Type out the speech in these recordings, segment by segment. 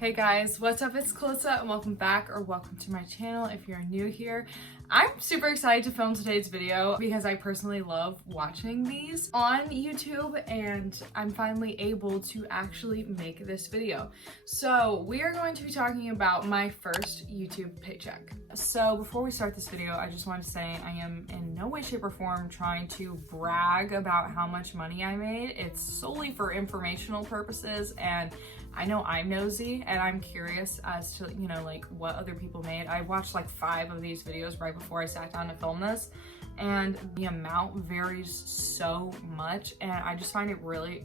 Hey guys, what's up? It's Callisa and welcome back or welcome to my channel if you're new here. I'm super excited to film today's video because I personally love watching these on YouTube and I'm finally able to actually make this video. So we are going to be talking about my first YouTube paycheck. So before we start this video, I just want to say I am in no way, shape, or form trying to brag about how much money I made. It's solely for informational purposes, and I know I'm nosy and I'm curious as to, like what other people made. I watched like 5 of these videos right before I sat down to film this, and the amount varies so much and I just find it really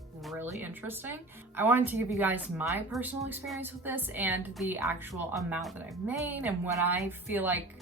interesting. I wanted to give you guys my personal experience with this and the actual amount that I've made and what I feel like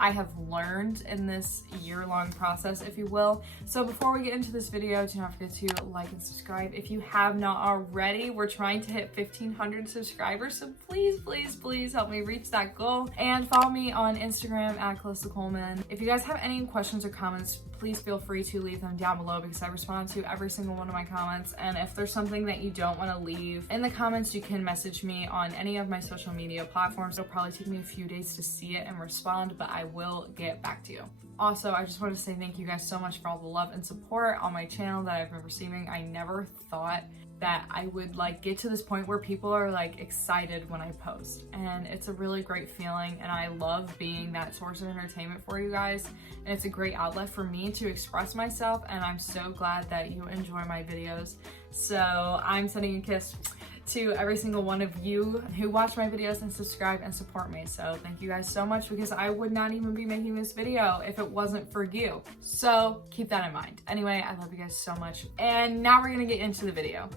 I have learned in this year-long process, if you will. So before we get into this video, do not forget to like and subscribe if you have not already. We're trying to hit 1,500 subscribers, so please help me reach that goal. And follow me on Instagram at Callisa Coleman. If you guys have any questions or comments, please feel free to leave them down below because I respond to every single one of my comments. And if there's something that you don't want to leave in the comments, you can message me on any of my social media platforms. It'll probably take me a few days to see it and respond, but I will get back to you. Also, I just want to say thank you guys so much for all the love and support on my channel that I've been receiving. I never thought that I would get to this point where people are excited when I post, and it's a really great feeling, and I love being that source of entertainment for you guys, and it's a great outlet for me to express myself, and I'm so glad that you enjoy my videos. So I'm sending a kiss to every single one of you who watch my videos and subscribe and support me. So thank you guys so much, because I would not even be making this video if it wasn't for you. So keep that in mind. Anyway, I love you guys so much. And now we're gonna get into the video.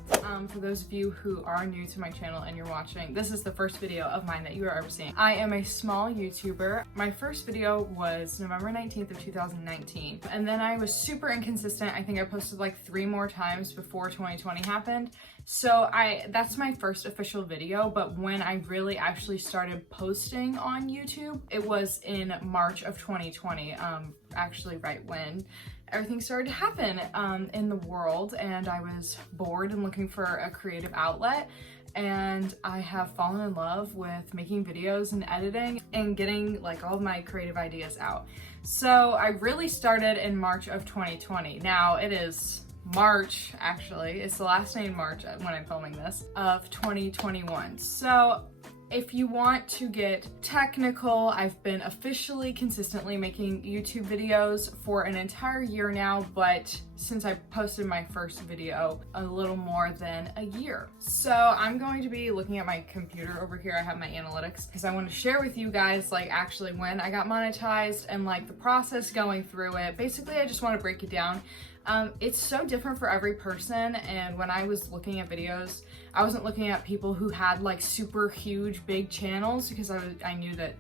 For those of you who are new to my channel and you're watching, this is the first video of mine that you are ever seeing. I am a small YouTuber. My first video was November 19th of 2019. And then I was super inconsistent. I think I posted 3 more times before 2020 happened. So that's my first official video, but when I really actually started posting on YouTube, it was in March of 2020, actually right when everything started to happen in the world, and I was bored and looking for a creative outlet. And I have fallen in love with making videos and editing and getting all of my creative ideas out. So I really started in March of 2020. Now it is March, actually, it's the last day in March when I'm filming this, of 2021. So if you want to get technical, I've been officially consistently making YouTube videos for an entire year now, but since I posted my first video, a little more than a year. So I'm going to be looking at my computer over here. I have my analytics because I want to share with you guys actually when I got monetized and the process going through it. Basically, I just want to break it down. It's so different for every person, and when I was looking at videos, I wasn't looking at people who had super huge big channels, because I knew that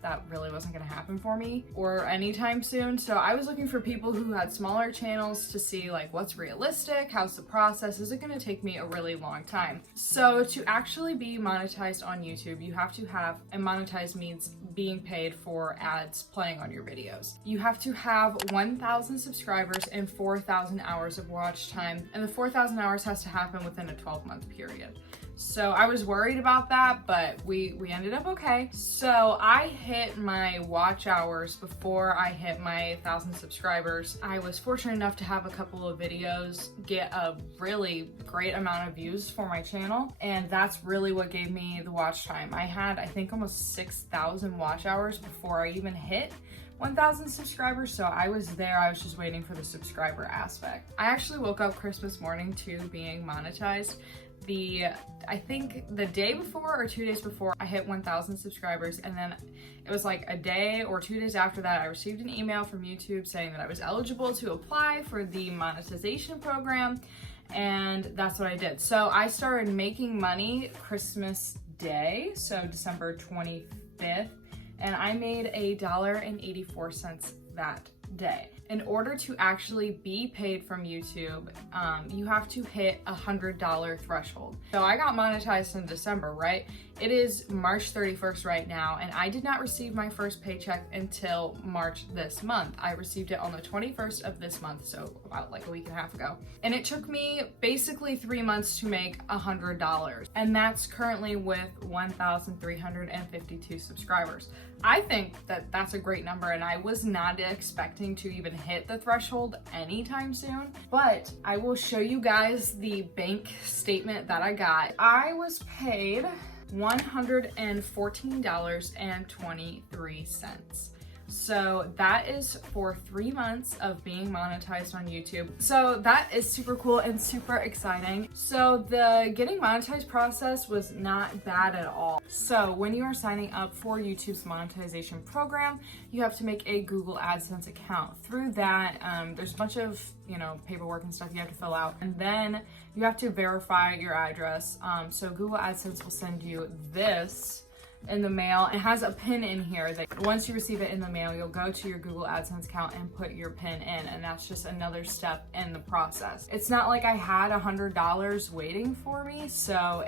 that really wasn't going to happen for me or anytime soon. So I was looking for people who had smaller channels to see what's realistic, how's the process, is it going to take me a really long time. So to actually be monetized on YouTube, you have to have, and monetized means being paid for ads playing on your videos. You have to have 1,000 subscribers and 4,000 hours of watch time, and the 4,000 hours has to happen within a 12-month period. So I was worried about that, but we ended up okay. So I hit my watch hours before I hit my 1,000 subscribers. I was fortunate enough to have a couple of videos get a really great amount of views for my channel, and that's really what gave me the watch time. I had, I think, almost 6,000 watch hours before I even hit 1,000 subscribers, so I was there. I was just waiting for the subscriber aspect. I actually woke up Christmas morning to being monetized. I think the day before or 2 days before I hit 1,000 subscribers, and then it was a day or 2 days after that, I received an email from YouTube saying that I was eligible to apply for the monetization program, and that's what I did. So I started making money Christmas Day, so December 25th, and I made $1.84 that day. In order to actually be paid from YouTube, you have to hit $100 threshold. So I got monetized in December, right? It is March 31st right now, and I did not receive my first paycheck until March this month. I received it on the 21st of this month, so about like a week and a half ago. And it took me basically 3 months to make $100, and that's currently with 1,352 subscribers. I think that that's a great number, and I was not expecting to even hit the threshold anytime soon, but I will show you guys the bank statement that I got. I was paid $114.23. So that is for 3 months of being monetized on YouTube. So that is super cool and super exciting. So the getting monetized process was not bad at all. So when you are signing up for YouTube's monetization program, you have to make a Google AdSense account. Through that, there's a bunch of, paperwork and stuff you have to fill out. And then you have to verify your address. So Google AdSense will send you this in the mail. It has a pin in here that once you receive it in the mail, you'll go to your Google AdSense account and put your pin in, and that's just another step in the process. It's not like I had $100 waiting for me, so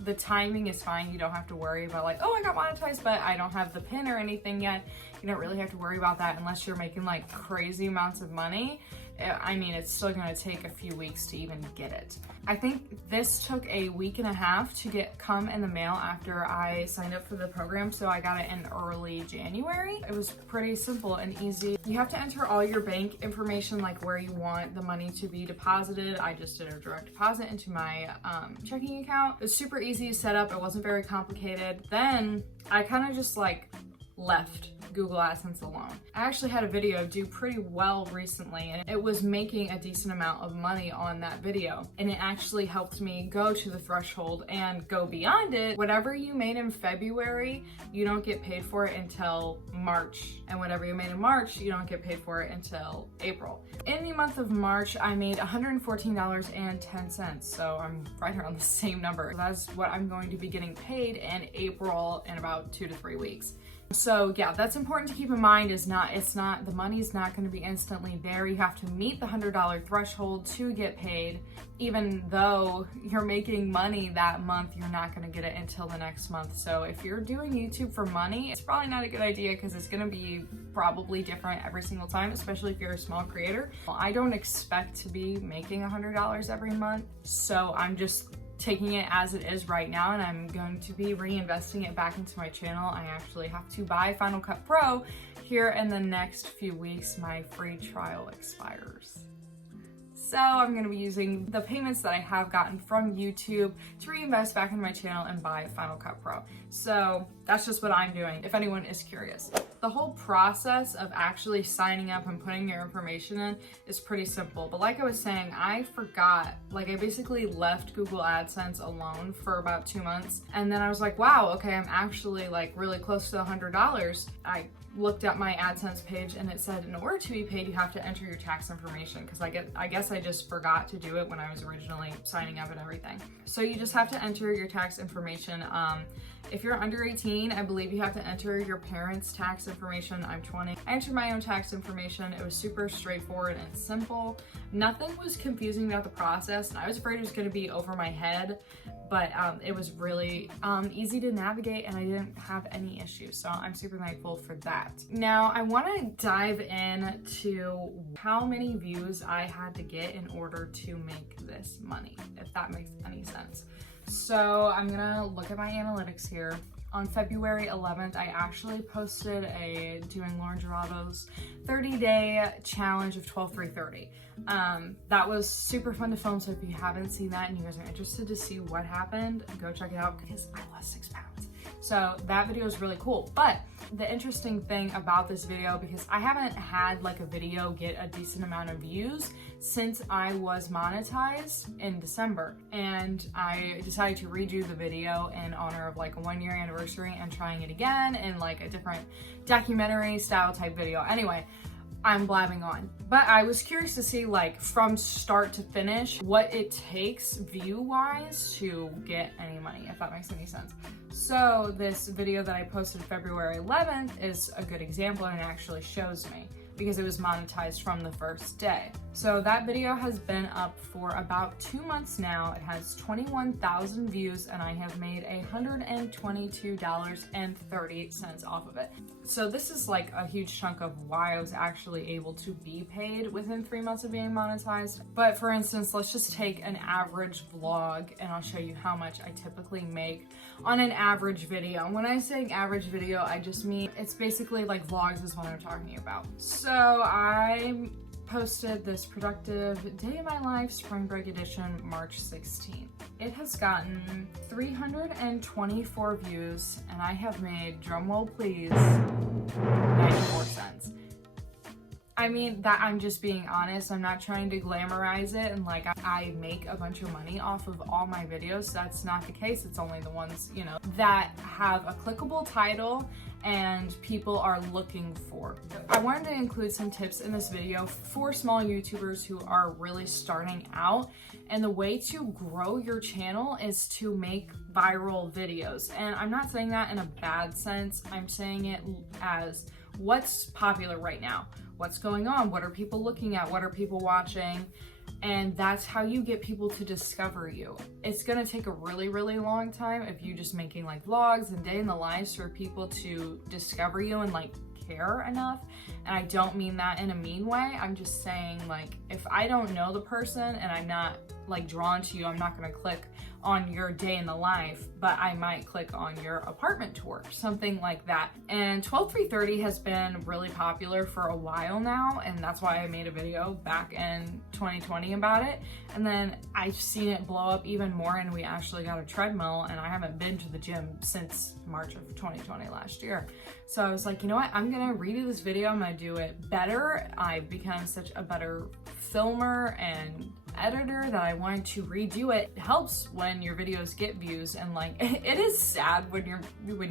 the timing is fine. You don't have to worry about like, oh, I got monetized, but I don't have the pin or anything yet. You don't really have to worry about that unless you're making like crazy amounts of money. I mean, it's still gonna take a few weeks to even get it. I think this took a week and a half to come in the mail after I signed up for the program, so I got it in early January. It was pretty simple and easy. You have to enter all your bank information, like where you want the money to be deposited. I just did a direct deposit into my checking account. It was super easy to set up. It wasn't very complicated. Then I kind of just left Google AdSense alone. I actually had a video do pretty well recently, and it was making a decent amount of money on that video, and it actually helped me go to the threshold and go beyond it. Whatever you made in February, you don't get paid for it until March, and whatever you made in March, you don't get paid for it until April. In the month of March, I made $114.10, so I'm right around the same number. That's what I'm going to be getting paid in April in about 2 to 3 weeks. So yeah, that's important to keep in mind. The money's not going to be instantly there. You have to meet the $100 threshold to get paid. Even though you're making money that month, you're not going to get it until the next month. So if you're doing YouTube for money, it's probably not a good idea because it's going to be probably different every single time, especially if you're a small creator. Well, I don't expect to be making $100 every month, so I'm just taking it as it is right now, and I'm going to be reinvesting it back into my channel. I actually have to buy Final Cut Pro here in the next few weeks. My free trial expires. So I'm going to be using the payments that I have gotten from YouTube to reinvest back into my channel and buy Final Cut Pro. So that's just what I'm doing, if anyone is curious. The whole process of actually signing up and putting your information in is pretty simple. But like I was saying, I forgot. I basically left Google AdSense alone for about 2 months. And then I was like, wow, okay, I'm actually really close to $100. I looked at my AdSense page and it said in order to be paid, you have to enter your tax information, because I guess I just forgot to do it when I was originally signing up and everything. So you just have to enter your tax information. If you're under 18, I believe you have to enter your parents' tax information. I'm 20. I entered my own tax information. It was super straightforward and simple. Nothing was confusing about the process, and I was afraid it was going to be over my head, but it was really easy to navigate, and I didn't have any issues, so I'm super thankful for that. Now, I want to dive into how many views I had to get in order to make this money, if that makes any sense. So I'm gonna look at my analytics here. On February 11th, I actually posted doing Lauren Gerato's 30-day challenge of 12-3-30. That was super fun to film, so if you haven't seen that and you guys are interested to see what happened, go check it out because I lost 6 pounds. So that video is really cool. But the interesting thing about this video, because I haven't had a video get a decent amount of views since I was monetized in December, and I decided to redo the video in honor of a 1-year anniversary and trying it again in a different documentary style type video. Anyway, I'm blabbing on. But I was curious to see from start to finish what it takes view-wise to get any money, if that makes any sense. So this video that I posted February 11th is a good example, and it actually shows me. because it was monetized from the first day. So that video has been up for about 2 months now. It has 21,000 views and I have made $122.38 off of it. So this is like a huge chunk of why I was actually able to be paid within 3 months of being monetized. But for instance, let's just take an average vlog and I'll show you how much I typically make on an average video. When I say average video, I just mean it's basically like vlogs is what I'm talking about. So I posted this productive day of my life spring break edition March 16th. It has gotten 324 views and I have made, drumroll please, 94 cents. I mean, that I'm just being honest. I'm not trying to glamorize it and like I make a bunch of money off of all my videos. That's not the case. It's only the ones, you know, that have a clickable title and people are looking for. I wanted to include some tips in this video for small YouTubers who are really starting out. And the way to grow your channel is to make viral videos. And I'm not saying that in a bad sense. I'm saying it as what's popular right now. What's going on? What are people looking at? What are people watching? And that's how you get people to discover you. It's gonna take a really, really long time if you just making like vlogs and day in the lives for people to discover you and like care enough. And I don't mean that in a mean way. I'm just saying like, if I don't know the person and I'm not like drawn to you, I'm not gonna click on your day in the life, but I might click on your apartment tour, something like that. And 12330 has been really popular for a while now, and that's why I made a video back in 2020 about it. And then I've seen it blow up even more, and we actually got a treadmill, and I haven't been to the gym since March of 2020 last year. So I was like, you know what, I'm gonna redo this video, I'm gonna do it better. I've become such a better filmer and editor that I wanted to redo it. It helps when your videos get views, and like it is sad when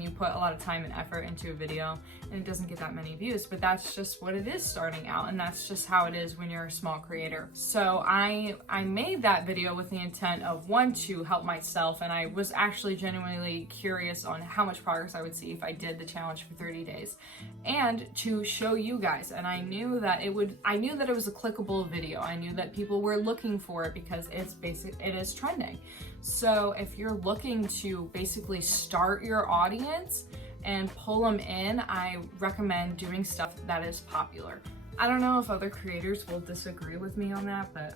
you put a lot of time and effort into a video and it doesn't get that many views, but that's just what it is starting out, and that's just how it is when you're a small creator. So I made that video with the intent of, one, to help myself, and I was actually genuinely curious on how much progress I would see if I did the challenge for 30 days, and to show you guys. And I knew that it was a clickable video. I knew that people were looking for it because it is trending. So if you're looking to basically start your audience and pull them in, I recommend doing stuff that is popular. I don't know if other creators will disagree with me on that, but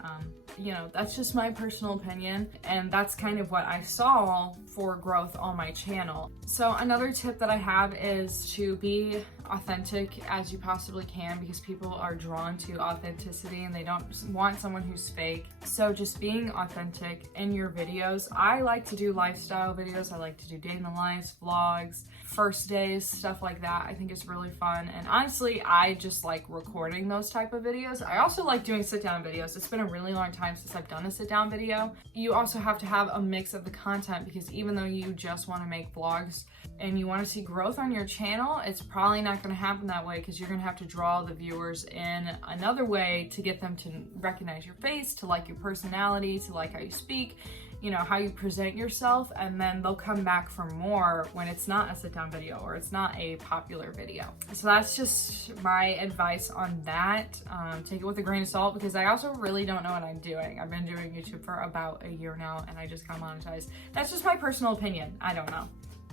you know, that's just my personal opinion, and that's kind of what I saw for growth on my channel. So another tip that I have is to be authentic as you possibly can, because people are drawn to authenticity and they don't want someone who's fake. So just being authentic in your videos. I like to do lifestyle videos. I like to do day in the life, vlogs, first days, stuff like that. I think it's really fun, and honestly I just like recording those type of videos. I also like doing sit-down videos. It's been a really long time since I've done a sit-down video. You also have to have a mix of the content, because even though you just want to make vlogs and you want to see growth on your channel, it's probably not going to happen that way, because you're going to have to draw the viewers in another way to get them to recognize your face, to like your personality, to like how you speak, you know, how you present yourself, and then they'll come back for more when it's not a sit-down video or it's not a popular video. So that's just my advice on that. Take it with a grain of salt, because I also really don't know what I'm doing. I've been doing YouTube for about a year now and I just got monetized. That's just my personal opinion. I don't know.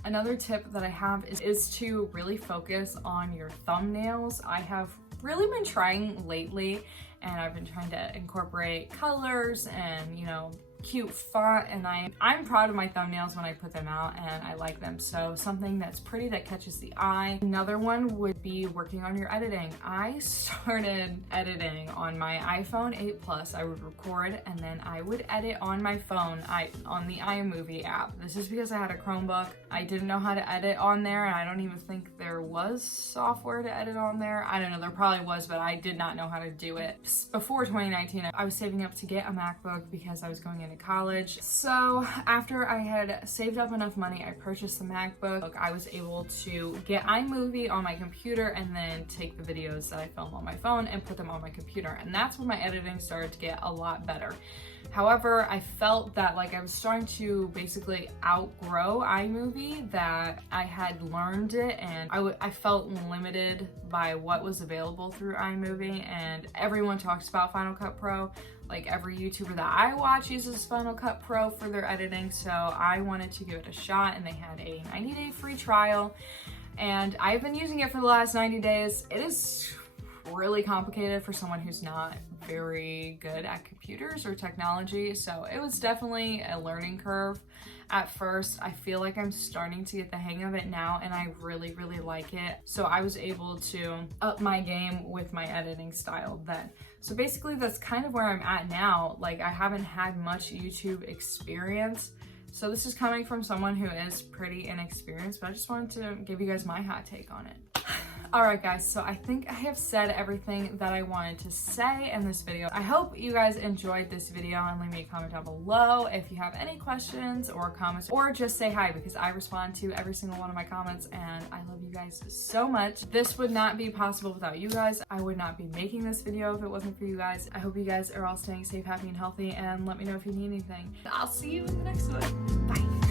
Another tip that I have is to really focus on your thumbnails. I have really been trying lately, and I've been trying to incorporate colors and, you know, cute font, and I'm proud of my thumbnails when I put them out, and I like them. So something that's pretty, that catches the eye. Another one would be working on your editing. I started editing on my iPhone 8 Plus. I would record and then I would edit on my phone, on the iMovie app. This is because I had a Chromebook. I didn't know how to edit on there, and I don't even think there was software to edit on there. I don't know, there probably was, but I did not know how to do it. Before 2019, I was saving up to get a MacBook because I was going into college. So after I had saved up enough money, I purchased the MacBook. I was able to get iMovie on my computer and then take the videos that I film on my phone and put them on my computer. And that's when my editing started to get a lot better. However, I felt that like I was starting to basically outgrow iMovie, that I had learned it, and I felt limited by what was available through iMovie, and everyone talks about Final Cut Pro. Like every YouTuber that I watch uses Final Cut Pro for their editing, so I wanted to give it a shot, and they had a 90-day free trial, and I've been using it for the last 90 days. It is really complicated for someone who's not very good at computers or technology, so it was definitely a learning curve at first. I feel like I'm starting to get the hang of it now, and I really like it. So I was able to up my game with my editing style then. So basically that's kind of where I'm at now. Like, I haven't had much YouTube experience, so this is coming from someone who is pretty inexperienced, but I just wanted to give you guys my hot take on it. Alright guys, so I think I have said everything that I wanted to say in this video. I hope you guys enjoyed this video, and leave me a comment down below if you have any questions or comments, or just say hi, because I respond to every single one of my comments and I love you guys so much. This would not be possible without you guys. I would not be making this video if it wasn't for you guys. I hope you guys are all staying safe, happy, and healthy, and let me know if you need anything. I'll see you in the next one. Bye.